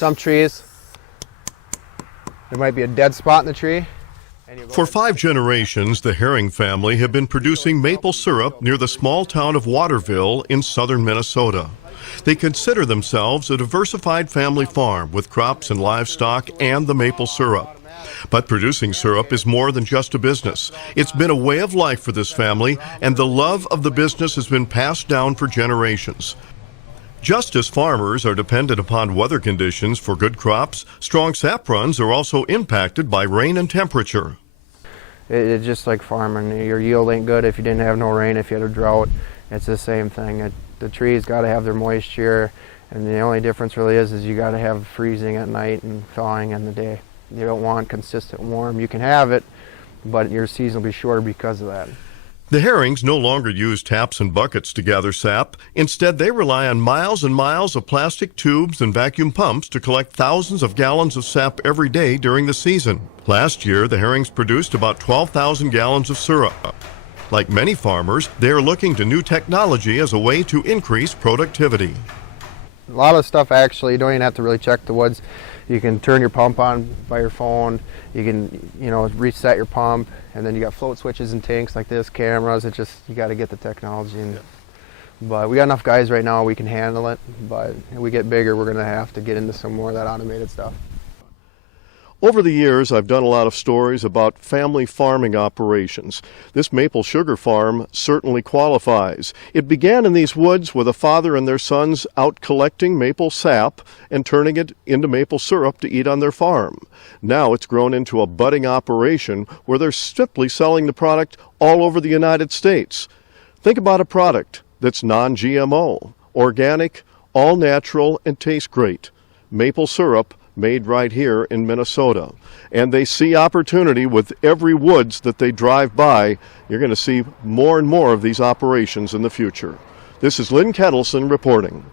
Some trees, there might be a dead spot in the tree. For 5 generations, the Herring family have been producing maple syrup near the small town of Waterville in southern Minnesota. They consider themselves a diversified family farm with crops and livestock and the maple syrup. But producing syrup is more than just a business. It's been a way of life for this family, and the love of the business has been passed down for generations. Just as farmers are dependent upon weather conditions for good crops, strong sap runs are also impacted by rain and temperature. It's just like farming. Your yield ain't good if you didn't have no rain, if you had a drought. It's the same thing. The trees got to have their moisture, and the only difference really is you got to have freezing at night and thawing in the day. You don't want consistent warm. You can have it, but your season will be shorter because of that. The Herrings no longer use taps and buckets to gather sap. Instead, they rely on miles and miles of plastic tubes and vacuum pumps to collect thousands of gallons of sap every day during the season. Last year, the Herrings produced about 12,000 gallons of syrup. Like many farmers, they are looking to new technology as a way to increase productivity. A lot of stuff actually, you don't even have to really check the woods. You can turn your pump on by your phone. You can, reset your pump, and then you got float switches and tanks like this, cameras. It's just, you got to get the technology. But we got enough guys right now, we can handle it. But if we get bigger, we're going to have to get into some more of that automated stuff. Over the years, I've done a lot of stories about family farming operations. This maple sugar farm certainly qualifies. It began in these woods with a father and their sons out collecting maple sap and turning it into maple syrup to eat on their farm. Now it's grown into a budding operation where they're simply selling the product all over the United States. Think about a product that's non-GMO, organic, all natural, and tastes great. Maple syrup made right here in Minnesota. And they see opportunity with every woods that they drive by. You're going to see more and more of these operations in the future. This is Lynn Ketelsen reporting.